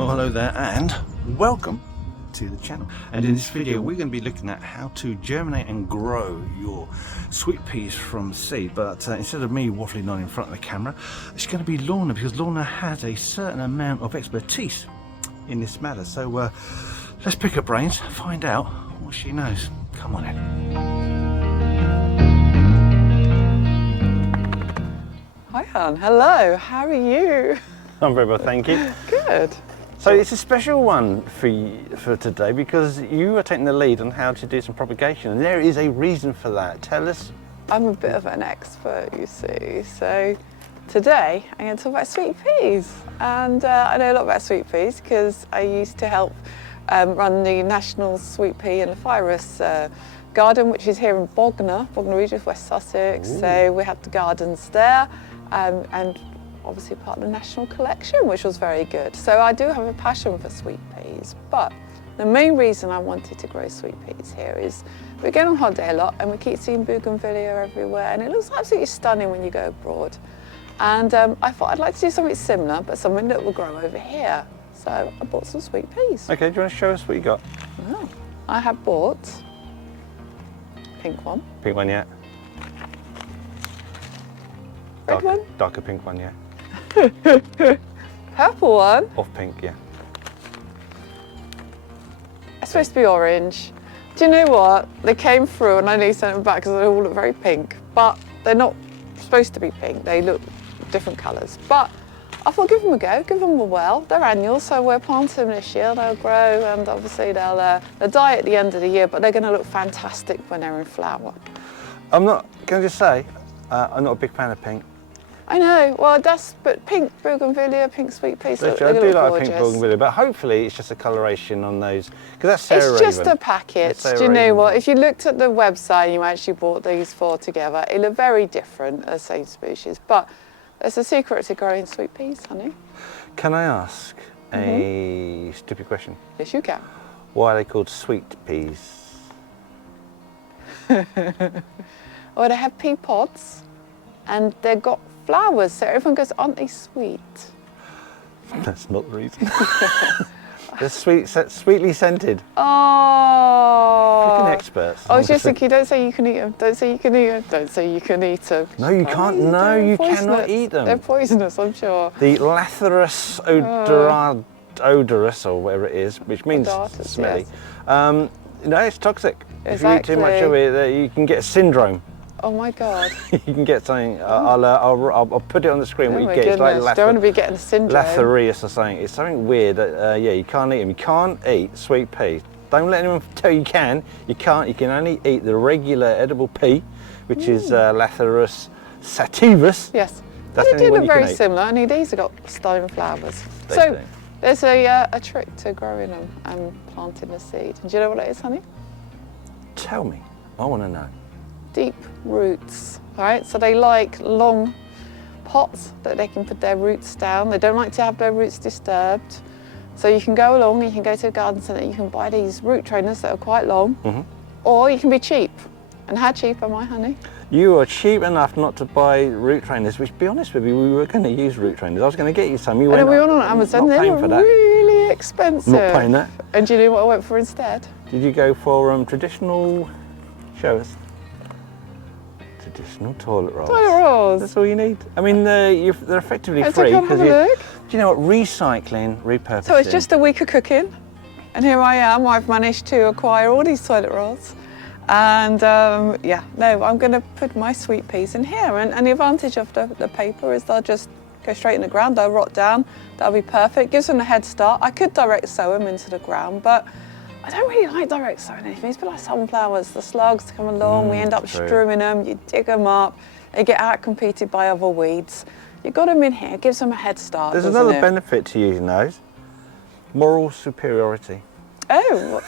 Well, hello there and welcome to the channel. And in this video we're going to be looking at how to germinate and grow your sweet peas from seed. But instead of me waffling on in front of the camera, it's going to be Lorna, because Lorna has a certain amount of expertise in this matter. So let's pick her brains, find out what she knows. Come on in. Hi Anne, hello, how are you? I'm very well, thank you. Good. So it's a special one for today, because you are taking the lead on how to do some propagation, and there is a reason for that. Tell us. I'm a bit of an expert, you see, so today I'm going to talk about sweet peas. And I know a lot about sweet peas because I used to help run the National Sweet Pea and Lathyrus garden, which is here in Bognor region of West Sussex. Ooh. So we had the gardens there, and obviously part of the national collection, which was very good. So I do have a passion for sweet peas, but the main reason I wanted to grow sweet peas here is we're going on holiday a lot and we keep seeing bougainvillea everywhere, and it looks absolutely stunning when you go abroad. And I thought I'd like to do something similar, but something that will grow over here. So I bought some sweet peas. Okay, do you want to show us what you got? Oh, I have bought pink one. Pink one, yeah. Red one. Darker pink one, yeah. Purple one. Off pink, yeah. It's supposed to be orange. Do you know what? They came through and I nearly sent them back because they all look very pink, but they're not supposed to be pink. They look different colours. But I thought, give them a go, give them a whirl. They're annual, so we're planting them this year. They'll grow and obviously they'll die at the end of the year, but they're going to look fantastic when they're in flower. Can I just say, I'm not a big fan of pink. I know, well but pink bougainvillea, pink sweet peas, I do like pink bougainvillea, but hopefully it's just a coloration on those, because that's Sarah It's just a packet. Do you know what? If you looked at the website and you actually bought these four together, it looked very different as same species, but there's a secret to growing sweet peas, honey. Can I ask a stupid question? Yes, you can. Why are they called sweet peas? Well, they have pea pods and they've got flowers, so everyone goes, aren't they sweet? That's not the reason. They're sweetly scented. Oh. Freaking experts. I was just thinking, don't say you can eat them. Don't say you can eat them. Don't say you can eat them. No, you can't. No, you cannot eat them. They're poisonous, I'm sure. The Lathyrus odoratus, or whatever it is, which means odoratus, smelly. Yes. No, it's toxic. Exactly. If you eat too much of it, you can get a syndrome. Oh my God. You can get something, I'll put it on the screen what you get. It's like don't want to be getting a syndrome. Lathyrus or something. It's something weird that, yeah, you can't eat them. You can't eat sweet peas. Don't let anyone tell you can. You can't. You can only eat the regular edible pea, which is Lathyrus sativus. Yes. That's they do look very similar, and these have got stunning flowers. So there's a trick to growing them and planting the seed. And do you know what it is, honey? Tell me. I want to know. Deep roots, all right? So they like long pots that they can put their roots down. They don't like to have their roots disturbed. So you can go along, you can go to a garden centre, you can buy these root trainers that are quite long, or you can be cheap. And how cheap am I, honey? You are cheap enough not to buy root trainers, which, to be honest with you, we were going to use root trainers. I was going to get you some. You went on Amazon, they were really expensive. Not paying that. And do you know what I went for instead? Did you go for traditional, show us? Traditional toilet rolls. Toilet rolls. That's all you need. I mean, they're effectively free. Have a look. Do you know what? Recycling, repurposing. So it's just a week of cooking, and here I am. I've managed to acquire all these toilet rolls. And yeah, no, I'm going to put my sweet peas in here. And the advantage of the paper is they'll just go straight in the ground. They'll rot down. That'll be perfect. Gives them a head start. I could direct sow them into the ground, but I don't really like direct sowing anything. It's a bit like sunflowers. The slugs come along, we end up strewing them, you dig them up, they get out-competed by other weeds. You've got them in here, it gives them a head start. There's another benefit to using those. Moral superiority. Oh.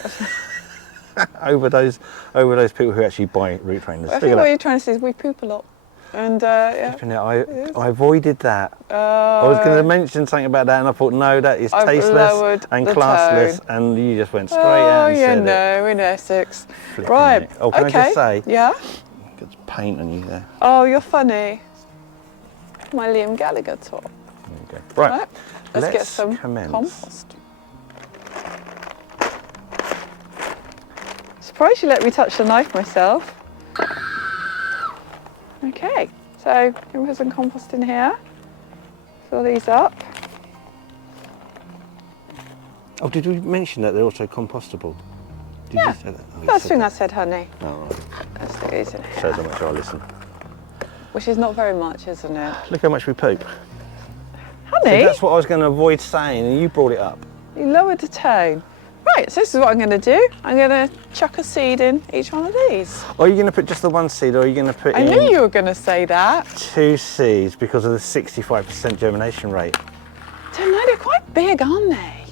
over those people who actually buy root trainers. I think what you're trying to say is we poop a lot. And yeah. I avoided that. I was going to mention something about that, and I thought, no, that is tasteless and classless, and you just went straight out and said it. In Essex. Flipping right. It. Oh, can I just say? Yeah. Got some paint on you there. Oh, you're funny. My Liam Gallagher top. There you go. Right. Let's get some compost. surprised you let me touch the knife myself. Okay, so we put some compost in here. Fill these up. Oh, did we mention that they're also compostable? Did Yeah, you say that? Oh, first thing I said, honey. Oh, right. Let's do these in Shows here. how much I listen. Which is not very much, isn't it? Look how much we poop. Honey, See, that's what I was going to avoid saying, and you brought it up. you lowered the tone. Right, so this is what I'm going to do. I'm going to chuck a seed in each one of these. Are you going to put just the one seed, or are you going to put I in knew you were going to say that. 2 seeds because of the 65% germination rate? Don't know, they're quite big, aren't they?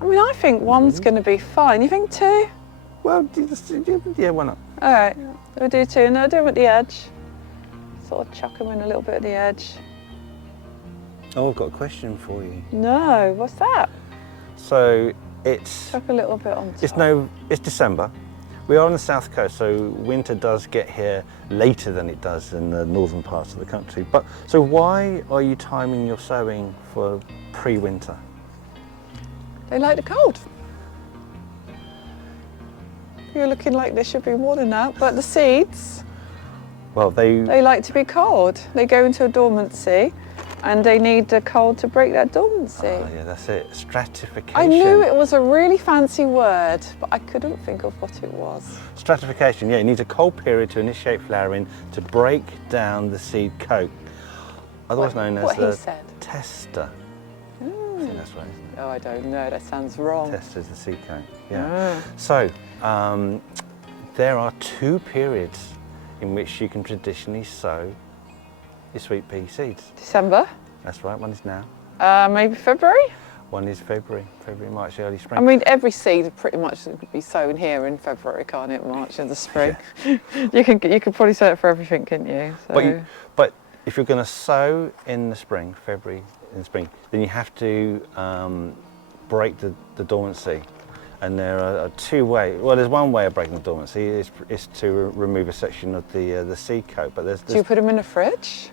I mean, I think one's going to be fine. You think 2? Well, yeah, why not? All right, we'll do 2. No, do them at the edge. Sort of chuck them in a little bit at the edge. Oh, I've got a question for you. No, what's that? So it's Chuck a little bit on top. It's December. We are on the south coast, so winter does get here later than it does in the northern parts of the country. But so why are you timing your sowing for pre-winter? They like the cold. You're looking like there should be more than that, but the seeds, Well, they like to be cold. They go into a dormancy and they need the cold to break that dormancy. Oh, yeah, that's it. Stratification. I knew it was a really fancy word, but I couldn't think of what it was. Stratification, yeah, it needs a cold period to initiate flowering to break down the seed coat, otherwise known as the tester. I think that's right, isn't it? Oh, I don't know, that sounds wrong. Tester is the seed coat, yeah. So, there are 2 periods in which you can traditionally sow your sweet pea seeds. December? That's right, one is now. Maybe February? One is February, March, early spring. I mean, every seed pretty much could be sown here in February, can't it? March in the spring. Yeah. you could probably sow it for everything, couldn't you? So. But if you're going to sow in the spring, February in the spring, then you have to break the dormancy. And there are 2 ways. Well, there's one way of breaking the dormancy is to remove a section of the seed coat. But there's Do you put them in the fridge?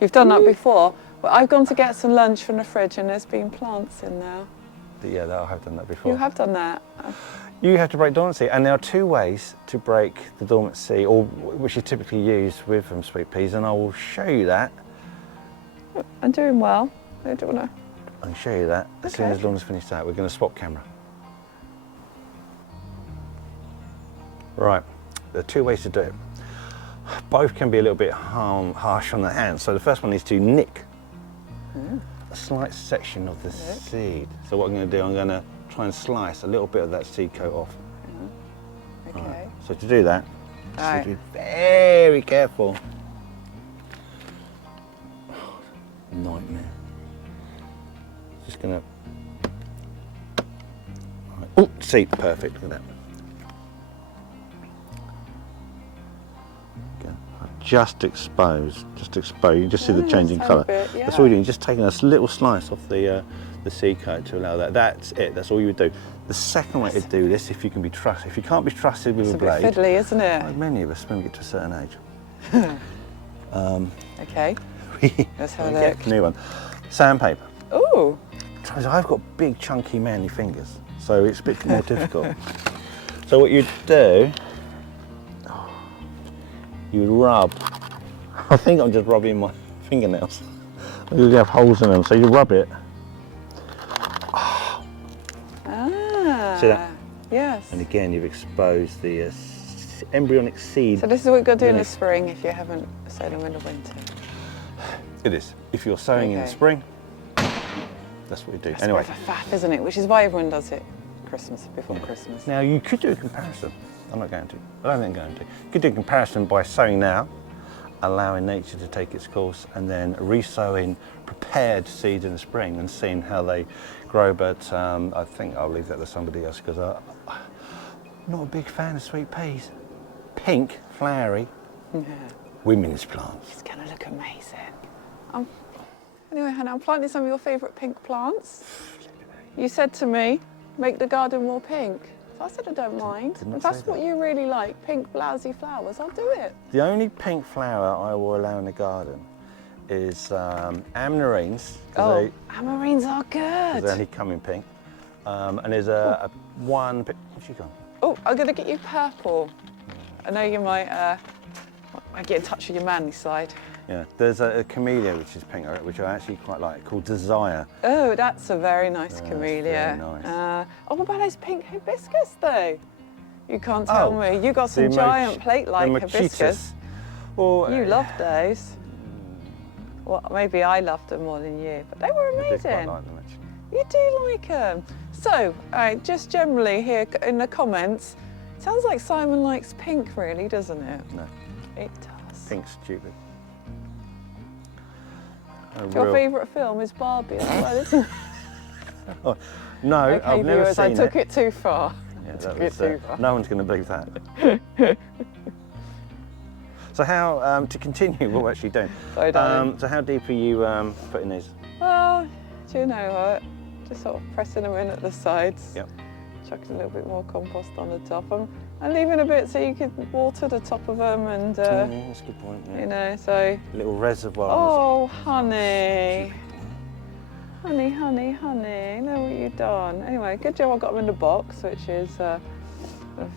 You've done that before. Well, I've gone to get some lunch from the fridge and there's been plants in there. Yeah, I have done that before. You have done that? You have to break dormancy, and there are 2 ways to break the dormancy, or which is typically used with sweet peas, and I will show you that. I'm doing well. I don't want to. I can show you that as soon as Lorna's finished that. We're going to swap camera. Right, there are 2 ways to do it. Both can be a little bit harsh on the hands. So the first one is to nick a slight section of the seed. So what I'm going to do, I'm going to try and slice a little bit of that seed coat off. Okay. Right. So to do that, just have to be very careful. Nightmare. Just going to. Right. Oh, see, perfect. Look at that. Just expose. You just see the change in colour. That's all you're doing. Just taking a little slice off the seed coat to allow that. That's it. That's all you would do. The second way to do this, if you can be trusted, if you can't be trusted with a blade, it's a bit fiddly, isn't it? like many of us when we get to a certain age. Okay. Let's have a look. Get a new one. Sandpaper. Ooh. I've got big, chunky, manly fingers, so it's a bit more difficult. So what you do. You rub. I think I'm just rubbing my fingernails. You have holes in them, so you rub it. Ah. See that? Yes. And again, you've exposed the embryonic seed. So this is what you've got to do in the spring if you haven't sowed them in the winter. It is. If you're sowing in the spring, that's what you do. That's anyway. a bit of a faff, isn't it? Which is why everyone does it before Christmas. Now you could do a comparison. I'm not going to. I don't think I'm going to. You could do a comparison by sowing now, allowing nature to take its course, and then re-sowing prepared seeds in the spring and seeing how they grow. But I think I'll leave that to somebody else because I'm not a big fan of sweet peas. Pink, flowery, women's plants. It's going to look amazing. Anyway, Hannah, I'm planting some of your favourite pink plants. You said to me, make the garden more pink. So I said I don't mind. If that's what you really like, pink blousy flowers, I'll do it. The only pink flower I will allow in the garden is amarines. Oh, amarines are good. They only come in pink. And there's one, what's she gone? Oh, I'm going to get you purple. I know you might get in touch with your manly side. Yeah, there's a camellia which is pink, which I actually quite like, called Desire. Oh, that's a very nice camellia. Very nice. Oh, what about those pink hibiscus though? You can't tell me. You got some giant plate-like hibiscus. Well, you loved those. Well, maybe I loved them more than you, but they were amazing. I did quite like them actually. You do like them. So, just generally here in the comments, sounds like Simon likes pink really, doesn't it? No. It does. Pink's stupid. Your favourite film is Barbie as well, isn't it? Oh, no, Okay, I've never viewers, seen I took it too far. Yeah, took it too far. No one's going to believe that. So how, to continue what we're actually doing. Sorry, darling. So how deep are you putting these? Well, do you know what? Just sort of pressing them in at the sides. Yep. Chucking a little bit more compost on the top. And leaving a bit so you could water the top of them and, yeah, that's a good point. Yeah. you know, so. A little reservoir. Oh, honey. Honey, honey, honey. Know what you've done. Anyway, good job I got them in the box, which is a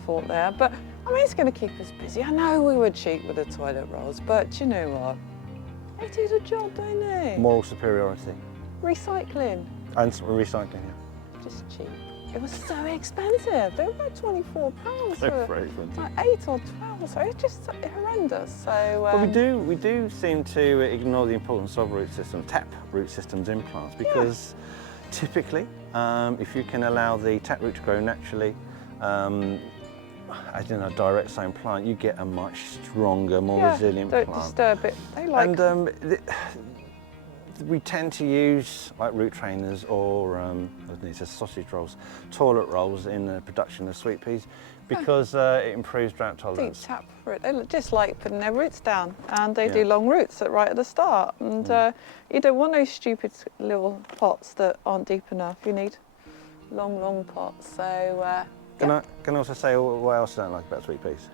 thought there. But I mean, it's going to keep us busy. I know we were cheap with the toilet rolls, but you know what? They do the job, don't they? Moral superiority. Recycling. And recycling, yeah. Just cheap. It was so expensive. They were like £24 They're for very expensive. like 8 or 12, so it's just horrendous. So But we do seem to ignore the importance of root systems, tap root systems in plants, because typically, if you can allow the tap root to grow naturally, as in a direct sown plant, you get a much stronger, more resilient plant. Don't disturb it. They like. And we tend to use like root trainers or these are sausage rolls, toilet rolls in the production of sweet peas because it improves drought tolerance. Deep tap root. They just like putting their roots down, and they do long roots right at the start. And you don't want those stupid little pots that aren't deep enough. You need long, long pots. So. Can I also say what else I don't like about sweet peas?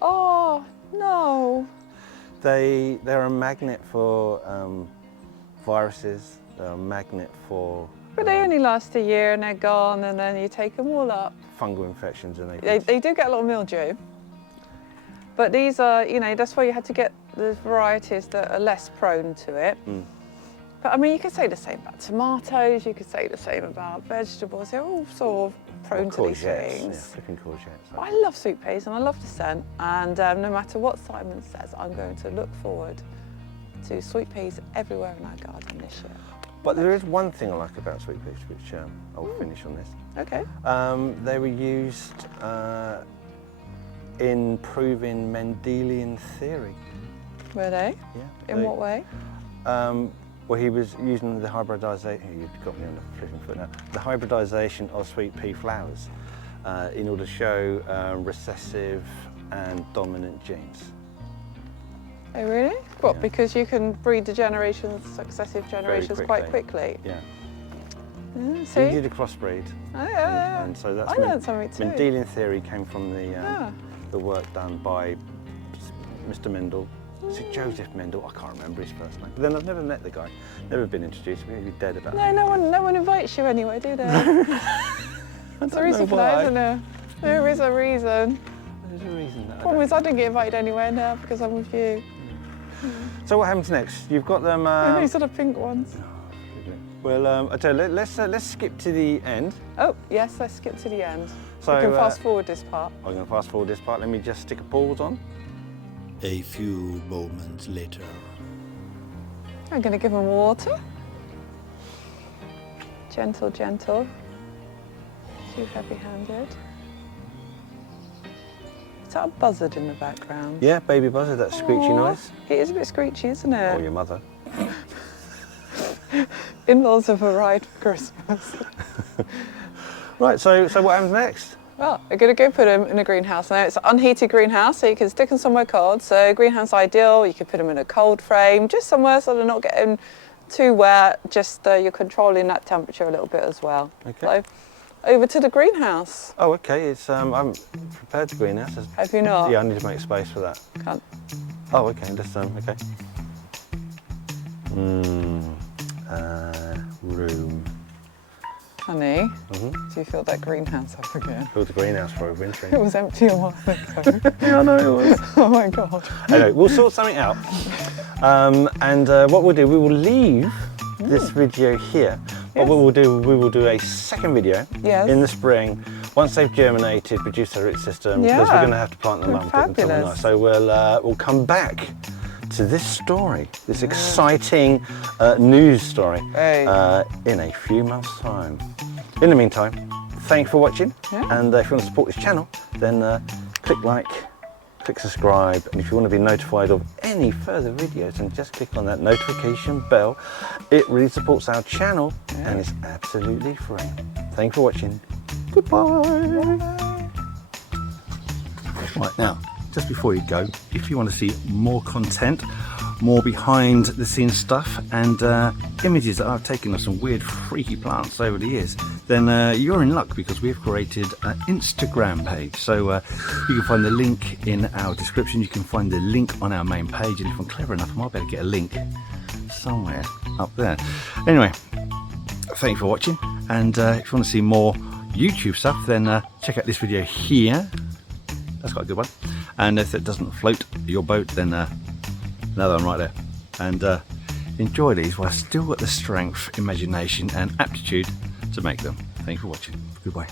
Oh no! They're a magnet for viruses. They're a magnet for. But they only last a year and they're gone, and then you take them all up. Fungal infections and they do get a lot of mildew. But these are, you know, that's why you had to get the varieties that are less prone to it. But I mean, you could say the same about tomatoes. You could say the same about vegetables. They're all sort of prone to these things. Yeah, flipping courgettes. I love sweet peas and I love the scent. And no matter what Simon says, I'm going to look forward to sweet peas everywhere in our garden this year. But there is one thing I like about sweet peas, which I'll finish on this. Okay. They were used in proving Mendelian theory. Were they? Yeah. In what way? Well, he was using the hybridisation. You've got me on the flipping foot now. The hybridisation of sweet pea flowers in order to show recessive and dominant genes. Oh, really? What? Yeah. Because you can breed the generations, successive generations, quite quickly. Yeah. See? So you did a crossbreed. Oh, yeah. And so that's I learned something too. Mendelian theory came from the work done by Mr. Mendel. Is it Joseph Mendel? I can't remember his first name. But then I've never met the guy. Never been introduced. Maybe dead about. No one invites you anyway, do they? There's a reason for that, isn't there? There is a reason. There's a reason. The problem is I don't get invited anywhere now because I'm with you. So what happens next? You've got them. These are the pink ones. Well, I tell you, let's skip to the end. Oh yes, let's skip to the end. So we can fast forward this part. I'm going to fast forward this part. Let me just stick a pause on. A few moments later. I'm going to give them water. Gentle, gentle. Too heavy-handed. Is that a buzzard in the background? Yeah, baby buzzard, that screechy noise. It is a bit screechy, isn't it? Or your mother. In-laws have arrived for Christmas. Right, so what happens next? Well, we're going to go put them in a greenhouse. Now it's an unheated greenhouse, so you can stick them somewhere cold. So greenhouse ideal, you could put them in a cold frame, just somewhere so they're not getting too wet, just you're controlling that temperature a little bit as well. Okay. So over to the greenhouse. Oh, okay, it's, I'm prepared to greenhouse. Have you not? Yeah, I need to make space for that. Can't. Oh, okay, just, okay. Room. Honey, do you feel that greenhouse up again? Built the greenhouse for overwintering. It was empty a while ago. Yeah, I know it was. Oh my God. Anyway, we'll sort something out. What we'll do, we will leave this video here. But Yes. what we'll do, we will do a second video Yes. in the spring once they've germinated, produced their root system, because we're Yeah. going to have to plant them They're up and give them something fabulous. nice. So we'll come back to this story, this exciting news story, Hey. in a few months' time. In the meantime, thanks for watching, Yeah. and if you want to support this channel, then click like, click subscribe, and if you want to be notified of any further videos, then just click on that notification bell. It really supports our channel, and it's absolutely free. Thanks for watching. Goodbye. Right, now, just before you go, if you want to see more content, more behind the scenes stuff, and images that I've taken of some weird freaky plants over the years, then you're in luck, because we've created an Instagram page. So you can find the link in our description, you can find the link on our main page, and if I'm clever enough I might be able to get a link somewhere up there. Anyway, thanks for watching, and if you want to see more YouTube stuff, then check out this video here. That's quite a good one. And if it doesn't float your boat, then another one right there. And enjoy these while I've still got the strength, imagination and aptitude to make them. Thanks for watching. Goodbye.